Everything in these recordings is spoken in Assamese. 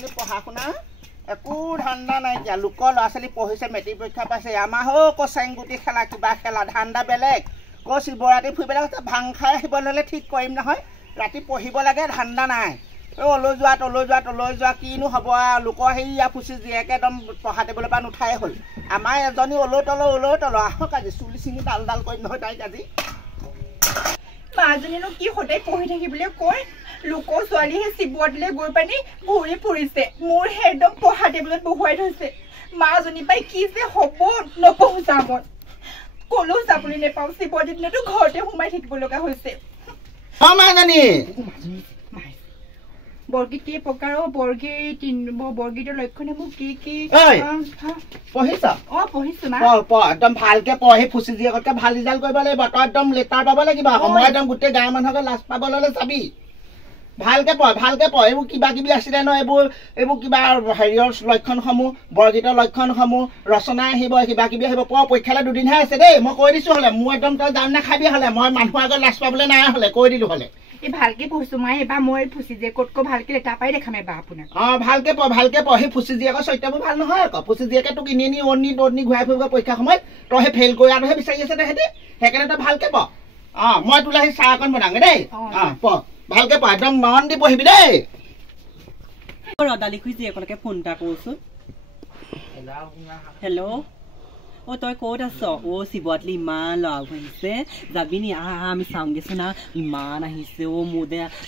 মাইজনী পঢ়া শুনা একো ধান্দা নাইকিয়া লোকৰ ল'ৰা ছোৱালী পঢ়িছে মেট্ৰিক পৰীক্ষা পাইছে আমাৰ চেংগুটি খেলা কিবা খেলা ধান্দা বেলেগ শিৱৰাত্ৰি ফুৰিবলৈ কৈছে ভাং খাই আহিব ল'লে ঠিক কৰিম নহয় ৰাতি পঢ়িব লাগে ধান্দা নাই অলৈ যোৱা কিনো হ'ব লোকৰ সেয়া ফুচি জীয়েকে একদম পঢ়া টেবুলৰ পৰা নুঠাই হ'ল আমাৰ এজনী অলৈ তল আহক আজি চুলি চিঙি ডাল কৰিম নহয় তাইক আজি মাজনীনো কি সদায় পঢ়ি থাকিবলৈ কয় লোকৰ ছোৱালীহে শিৱৰাত্ৰিলৈ গৈ পানি ঘূৰি ফুৰিছে মোৰ হে একদম পঢ়া টেবুলত বহুৱাই থৈছে মাজনী পাই কি যে হ'ব নপঢ়ো মই কলেও যাবলৈ নেপাওঁ শিৱৰাত্ৰিৰ দিনতো ঘৰতে সোমাই থাকিব লগা হৈছে বৰগীত কি প্ৰকাৰ বৰগীতৰ লক্ষণে মোক কি পঢ়িছ পঢ়িছো একদম ভালকে পঢ়ি ফুচি জীয়েকতকে ভাল ৰিজাল্ট কৰিব লাগিব তই একদম লেটাৰ পাব লাগিব সময় একদম গোটেই গাঁৱৰ মানুহকে লাজ পাব ল'লে চাবি ভালকে পঢ় এইবোৰ কিবা কিবি আছিলে ন এইবোৰ কিবা হেৰিয়ৰ লক্ষণসমূহ বৰগীতৰ লক্ষণসমূহ ৰচনা আহিব কিবা কিবি আহিব পৰীক্ষালৈ দুদিনহে আছে দেই মই কৈ দিছো হ'লে মোৰ একদম তই জান নাখাবি হ'লে মই মানুহৰ আগত লাজ পাবলৈ নাই হ'লে কৈ দিলো হ'লে এই ভালকে পঢ়িছো মায়ে এবাৰ মই ফুচি জীয়েকতকৈ ভালকে লেটাৰ পাই দেখাম এবাৰ আপোনাক ভালকে পঢ় সেই ফুচি জীয়েকৰ চৰিত্ৰবোৰ ভাল নহয় আকৌ ফুচি জীয়েকে তোক এনি অনি ঘূৰাই ফুৰিব পৰীক্ষা সময়ত তই সেই ফেইল কৰি আৰুহে বিচাৰি আছে তেহেঁতি সেইকাৰণে তই ভালকে পঢ় মই তোলে সেই চাহ অকণ বনাওঁগে দেই পঢ় ভালকে পঢ় একদম মন দি পঢ়িবি দেই ৰদালি খুজি একেলগে ফোন এটা কৰোচোন হেল্ল' তই ক'ত আছ শিৱৰাত্ৰি ইমান লগ আহিছে যাবি নি আমি চাওঁগেচোন না ইমান আহিছে মোৰ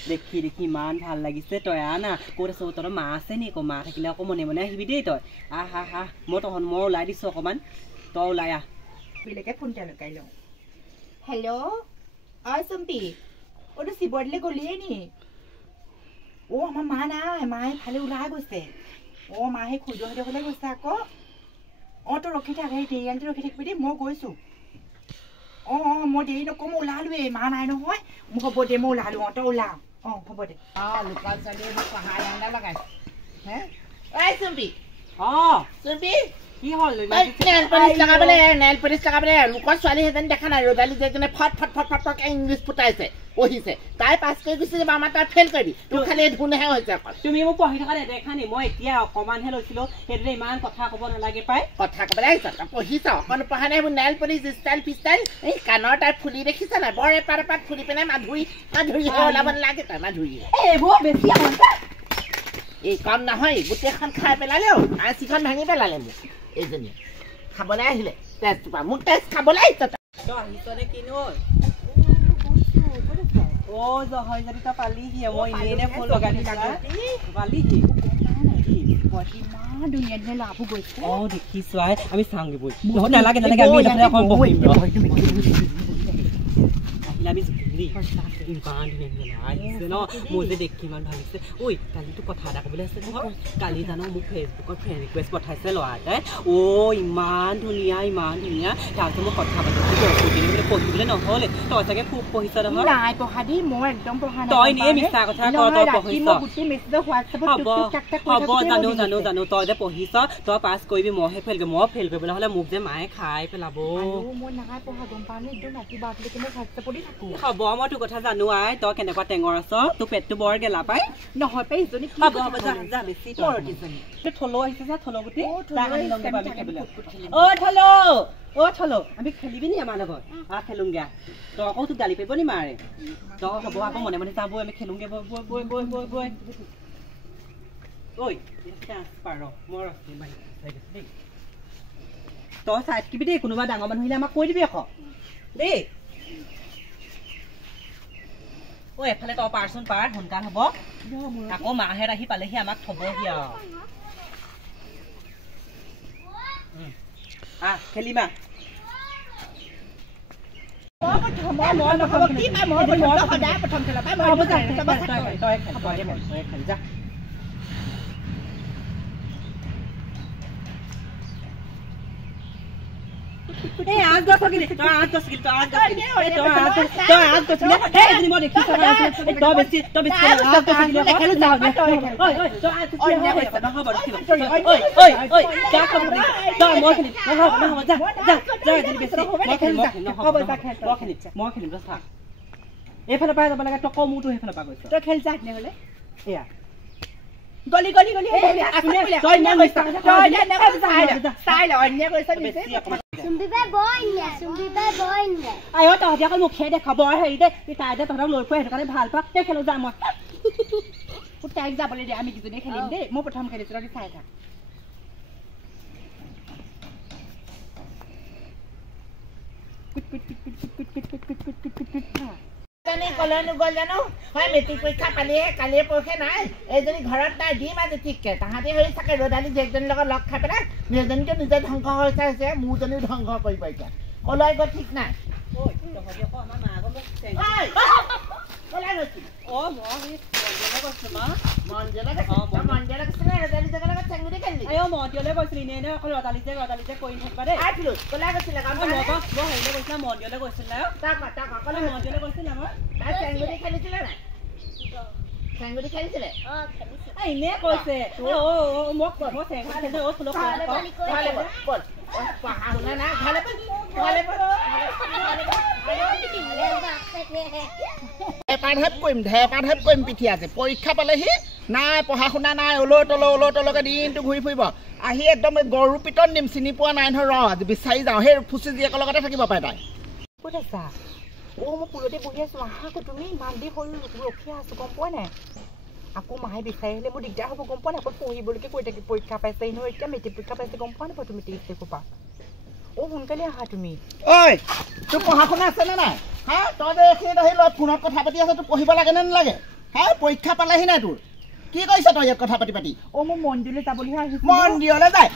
দেখি ইমান ভাল লাগিছে তই না ক'ত আছ তহঁতৰ মা আছে নি আকৌ মা থাকিলে আকৌ মনে মনে আহিবি দেই তই মই ওলাই দিছো অকণমান তই ওলাই বেলেগে ফোন এটা লগাই লওঁ হেল্ল' চম্পী তই শিৱৰাত্ৰিলৈ গলিয়ে নি আমাৰ মা নাই মায়ে এফালে ওলাই গৈছে মাহে খুৰীদেউহঁতৰ ঘৰলৈ গৈছে আকৌ তই ৰখি থাক দেৰিয়ালটো ৰখি থাকিবি দেই মই গৈছোঁ মই দেৰি নকওঁ মই ওলালোৱেই মা নাই নহয় হ'ব দে মই ওলালো তই ওলাও হ'ব দে লোকৰ ছোৱালীয়ে পঢ়া ধান্দা লগাইছে চম্পী কি হ'ল নেল পলিচ লগাবলৈ লোকৰ ছোৱালী সেইজনী দেখা নাই ৰদালি যেজনে ফট ইংলিছ ফুটাইছে পঢ়িছে তাই পাছ কৰি গুচি যাব আমাৰ তাই ফেইল কৰিবি তোৰ খালি ধুনহে হৈছে তুমি মোক পঢ়ি থকা নেদেখা নি মই এতিয়া অকণমানহে লৈছিলো সেইটোতে ইমান কথা ক'ব নালাগে পাই কথা ক'বলৈ আহিছ তই পঢ়িছ অকণ পঢ়া নাই এইবোৰ নেল পলিচ ষ্টাইল ফিষ্টাইল এই কাণৰ তাই ফুলি দেখিছ নাই বৰ এপাত ফুলি পিনে মাধুৰী ওলাব নালাগে তই মাধুৰী এইবোৰ বেছি এই কম নহয় গোটেইখন খাই পেলালে আঁচিখন ভাঙি পেলালে মোক এইজনীয়ে খাবলৈ আহিলে তেজটোপা মোক তেজ খাবলৈ আহিছ তই আহিছনে কিনো জহয় যদি তই পালিহি মই এনেই ফোন লগাই পালিহি ইমান ধুনীয়া ধুনীয়া লাভো গৈছে দেখিছো আমি চাওঁগে বৈ নালাগে আমি ইমান ধুনীয়া আহিছে ন মোৰ যে দেখি ইমান ভাল লাগিছে কালিতো কথা এটা ক'বলৈ আছে নহয় কালি জানো মোক ফেচবুকত ফ্ৰেণ্ড ৰিকুৱেষ্ট পঠাইছে ল'ৰা এটাই ইমান ধুনীয়া তাৰপিছত মই কথা পাতিবলৈ পঢ়িবলৈ নহ'লে তই চাগে খুব পঢ়িছ নহয় নাই পঢ়া দেই মই একদম পঢ়া নাই তই এনেই মিছা কথা ক তই পঢ়িছ হ'ব জানো তই যে পঢ়িছ তই পাছ কৰিবি মইহে ফেইল কৰিম মই ফেইল কৰিবলৈ হ'লে মোক যে মায়ে খাই পেলাব মই নাই পঢ়া গম পাওঁ একদম ৰাতিপুৱা হ'ব মই তোৰ কথা জানো তই কেনেকুৱা টেঙৰ আছ তোৰ পেটটো বৰ গেলা পাই নহয় পাই ইজনী হ'ব যা বেছি থলো আহিছে যা থলো গুটি থলো আমি খেলিবি নি আমাৰ লগত খেলোংগে তই আকৌ তোক গালি পাৰিব নি মাৰে তই হ'ব আকৌ মনে মনে যাবই আমি খেলোংগে বৈ পাৰ মই দেই তই চাই থাকিবি দেই কোনোবা ডাঙৰ মানুহ আহিলে আমাক কৈ দিবি আকৌ দেই এফালে তই পাৰচোন পাৰ সোনকাল হ'ব আকৌ মাহেত আহি পালেহি আমাক থবহি খেলিমা এইফালে পাই যাব লাগে তই মোৰটো সেইফালে পা গৈছ তই খেল যা নহ'লে এয়া গলি তই না কৈছ তই না চাই ল অন্য কৈছ নিজে চুম্বি বাই বই নে আয়ো তহঁতি অকল মুখে দেখাব হেৰি দে তাই যে তহঁতক লৈ ফুৰে সেইটো কাৰণে ভাল পাওঁ দে খেলো যাম মই তাইক যাবলৈ দে আমি কিজনী খেলিম দেই মই প্ৰথম খেলিছোঁ তহঁতি চাই থাক কলনো গ'ল জানো হয় মেট্ৰিক পৰীক্ষা পালিয়ে কালিয়ে পৰীক্ষা নাই এইজনী ঘৰত নাই দিম আজি ঠিককে তাহাঁতি হৈ চাগে ৰ'দালি জীয়েকজনীৰ লগত লগ খাই পেলাই নিজনীটো নিজে ধ্বংস হৈছে মোৰজনীও ধ্বংস কৰিব এতিয়া কলৈ গ'ল ঠিক নাই মন্দিৰলৈ গৈছিলি নে অকল ৰদালিতে কৰি থাকিবা দেই মন্দিৰলৈ গৈছিলে মন্দিৰলৈ গৈছিলে চেংগুটি খেলিছিলে এনে কৈছে পঢ়া-শুনা নাই ধেপাধেপ কৰিম পিঠি আছে পৰীক্ষা পালেহি নাই পঢ়া-শুনা নাই ওলৰ তলকে দিনটো ঘূৰি ফুৰিব আহি একদম গৰু পিতন দিম চিনি পোৱা নাই নহয় ৰ আজি বিচাৰি যাওঁ সেই ফুচি জীয়েকৰ লগতে থাকিব পাৰে তাই ক'ত আছা মই পুলতে বহি আছোঁ আহা আকৌ তুমি ইমান দেৰি হ'ল ৰখি আছোঁ গম পোৱা নাই আকৌ মায়ে বিচাৰি আহিলে মোৰ দিগদাৰ হ'ব গম পোৱা নাই আকৌ পঢ়িবলৈকে কৈ থাকি পৰীক্ষা পাইছে নহয় এতিয়া মেট্ৰিক পৰীক্ষা পাইছে গম পোৱা নাপাওঁ তুমি 23 তাৰিখৰ পৰা সোনকালে আহা তুমি ঐ তোৰ পঢ়া-শুনা আছেনে নাই হা তই যে এইখিনিত আহি লৈ ফোনত কথা পাতি আছ তোৰ পঢ়িব লাগে নে নালাগে হা পৰীক্ষা পালেহি নাই তোৰ কি কৰিছ তই ইয়াত কথা পাতি মই মন্দিৰলৈ যাবলৈ আহিছোঁ মন্দিৰলৈ যায়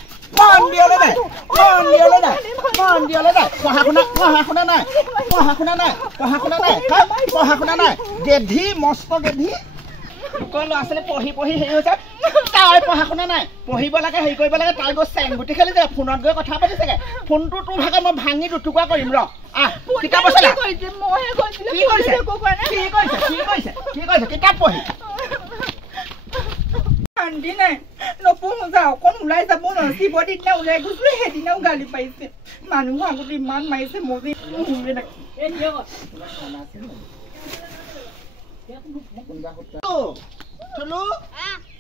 পঢ়া-শুনা নাই গেধি মস্ত গেধি লোকৰ ল'ৰা ছোৱালী পঢ়ি হেৰি হৈছে তাই পঢ়া-শুনা নাই পঢ়িব লাগে হেৰি কৰিব লাগে তাই গৈ চেংগুটি খেলিছে ফোনত গৈ কথা পাতিছেগে ফোনটো তোৰ ভাগে মই ভাঙি দুটুকুৰা কৰিম ৰ কিতাপ আছে কিতাপ পঢ়ি শান্তি নাই নপঢ়ো যা অকণ ওলাই যাব নহয় শিৱ দিনা ওলাই গৈছিলোঁ সেইদিনাও গালি পাৰিছে মানুহ আগতে ইমান মাৰিছে মই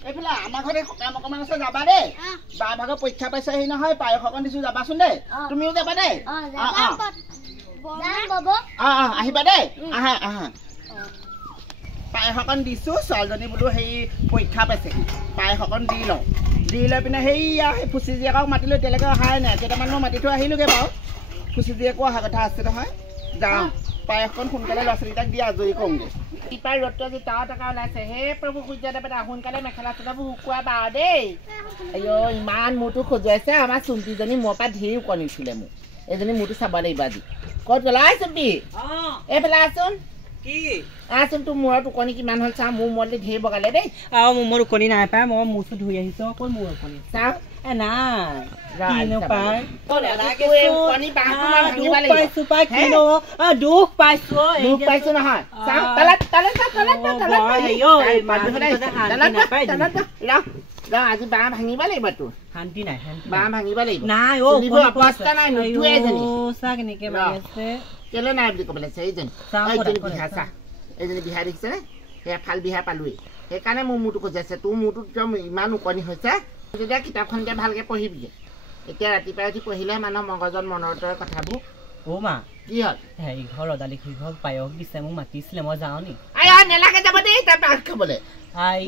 এইফালে আমাৰ ঘৰত সকাম অকমান আছে যাবা দেই বা ভাগৰ পৰীক্ষা পাইছেহি নহয় পায়স অকণ দিছো যাবাচোন দেই তুমিও যাবা দেই আহিবা দেই আহা পায়স অকণ দিছো ছোৱালীজনী বোলো সেই পৰীক্ষা পাইছেহি পায়স অকণ দি লওঁ দি লৈ পিনে সেইয়া সেই ফুচি জীয়েকক মাতিলো এতিয়ালৈকে অহাই নাই কেইটামান মই মাতি থৈ আহিলোগে বাৰু ফুচি জীয়েকো অহা কথা আছে নহয় যাওঁ পায়সকণ সোনকালে ল'ৰা ছোৱালীকেইটাক দি আজৰি কৰোঁগৈ ইপাৰ ৰ'দটো আজি টাও টকা ওলাইছে হে প্ৰভু সূৰ্যদেৱতা সোনকালে মেখেলা চাদৰবোৰ শুকুৱাবা বাৰু দেই আইঅ ইমান মূৰটো খজুৱাইছে আমাৰ চুম্পিজনী মোৰ পৰা ধেৰ ওকণিছিলে মোক এজনী মূৰটো চাব লাগিব আজি ক'ত গ'লা চুম্পি এইফালে আছোন আছোন তোৰ মূৰত ওকণি কিমান হ'ল চা মোৰ মূৰতে ধেৰ বগালে দেই মোৰ ওকণি নাই পাই মই মূৰটো ধুই আহিছোঁ অকল মোৰ ওকণি চাওঁ দুখ পাইছো নহয় আজি বাঁহ ভাঙিব লাগিব তোৰ শান্তি নাই বাঁহ ভাঙিব লাগিব নাই অৱস্থা নাই কেনেকে মাৰি আছে কেলে নাই বুলি ক'বলৈ আছে এইজনী বিহা চা এইজনী বিহা দেখিছেনে সেয়া ফাল বিহা পালোৱেই সেইকাৰণে মোৰ মূৰটো খজাইছে তোৰ মূৰটো একদম ইমান ওকণি হৈছে তেতিয়া কিতাপখনকে ভালকে পঢ়িবিগে এতিয়া ৰাতিপুৱাই উঠি পঢ়িলে মানুহৰ মগজত মনৰ কথাবোৰ মা কি হ'ল হেৰি ঘৰ ৰদালি ঘৰ পায়স দিছে মোক মাতিছিলে মই যাওঁ নি নেলাগে যাব দেই তাই পায়স খাবলৈ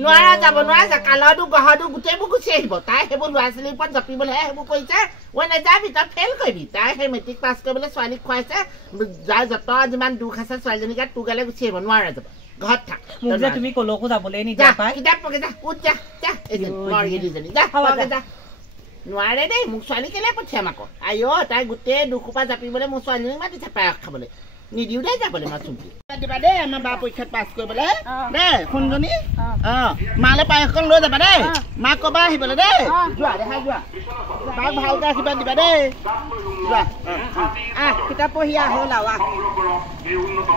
নোৱাৰা যাব নোৱাৰা কালৰটো গহৰটো গোটেইবোৰ গুচি আহিব তাই সেইবোৰ ল'ৰা ছোৱালীৰ ওপৰত জপিবলৈহে সেইবোৰ কৰিছে ঐ নাযাবি তই ফেইল কৰিবি তাই সেই মেট্ৰিক পাছ কৰিবলৈ ছোৱালীক খুৱাইছে যাৰ যত যিমান দুখ আছে ছোৱালীজনী গাত তোৰ গালে গুচি আহিব নোৱাৰা যাব ঘৰত থাক মোক যে তুমি কলৈকো যাবলৈ নিদিয়া পাই কিতাপ পঢ়ি যা উঠ যা নোৱাৰে দেই মোক ছোৱালী কেলে পঠিয়াম আকৌ আইঅ তাই গোটেই দুখোপা জাপিবলৈ মোৰ ছোৱালীজনীক মাতিছে পায়স খাবলৈ নিদিও দেই যাবলৈ মই চুম্পি দিবা দেই আমাৰ বা পৰীক্ষাত পাছ কৰিবলৈ দেই শুনজনী মালে পায়সকণ লৈ যাবা দেই মাক ক'বা আহিবলৈ দেই যোৱা দেখাই যোৱা মাক ভালকৈ আশীৰ্বাদ দিবা দেই যোৱা কিতাপ পঢ়ি হ'ল আৰু